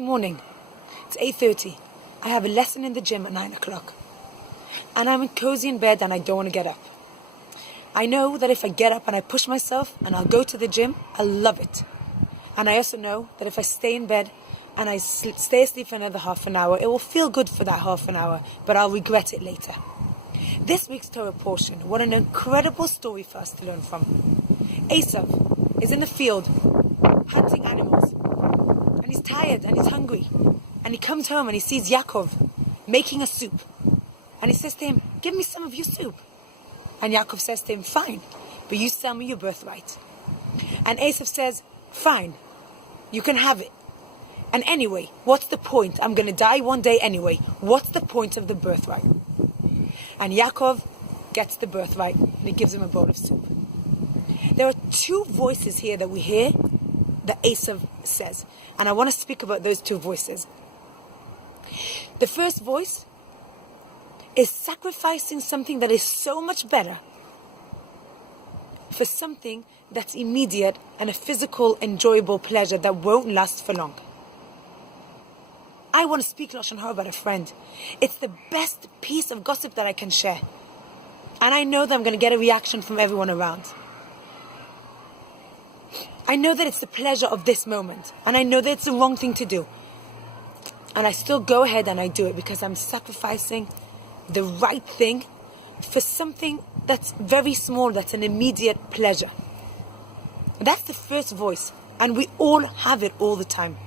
Morning. It's 8:30. I have a lesson in the gym at 9 o'clock. And I'm cozy in bed and I don't want to get up. I know that if I get up and I push myself and I'll go to the gym, I'll love it. And I also know that if I stay in bed and I stay asleep for another half an hour, it will feel good for that half an hour, but I'll regret it later. This week's Torah portion, what an incredible story for us to learn from. Esav is in the field hunting animals, and he's tired and he's hungry, and he comes home and he sees Yaakov making a soup, and he says to him, "Give me some of your soup." And Yaakov says to him, "Fine, but you sell me your birthright." And Esav says, "Fine, you can have it. And anyway, what's the point? I'm going to die one day anyway. What's the point of the birthright?" And Yaakov gets the birthright and he gives him a bowl of soup. There are two voices here that we hear that Esav says. And I want to speak about those two voices. The first voice is sacrificing something that is so much better for something that's immediate and a physical, enjoyable pleasure that won't last for long. I want to speak Lashon Hara about a friend. It's the best piece of gossip that I can share. And I know that I'm going to get a reaction from everyone around. I know that it's the pleasure of this moment. And I know that it's the wrong thing to do. And I still go ahead and I do it because I'm sacrificing the right thing for something that's very small, that's an immediate pleasure. That's the first voice. And we all have it all the time.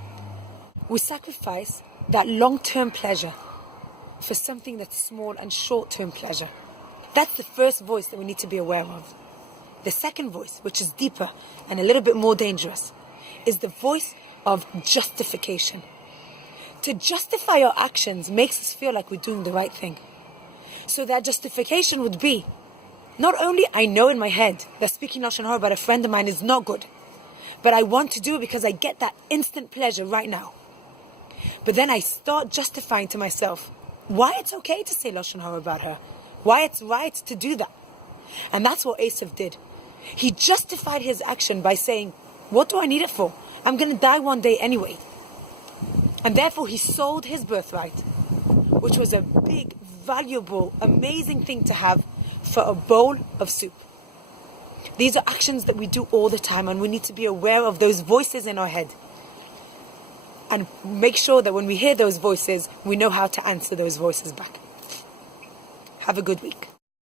We sacrifice that long-term pleasure for something that's small and short-term pleasure. That's the first voice that we need to be aware of. The second voice, which is deeper and a little bit more dangerous, is the voice of justification. To justify our actions makes us feel like we're doing the right thing. So that justification would be, not only I know in my head that speaking Lashon Hara about a friend of mine is not good, but I want to do it because I get that instant pleasure right now. But then I start justifying to myself why it's okay to say Lashon Hara about her, why it's right to do that. And that's what Esav did. He justified his action by saying, what do I need it for? I'm going to die one day anyway. And therefore he sold his birthright, which was a big, valuable, amazing thing to have for a bowl of soup. These are actions that we do all the time, and we need to be aware of those voices in our head. And make sure that when we hear those voices, we know how to answer those voices back. Have a good week.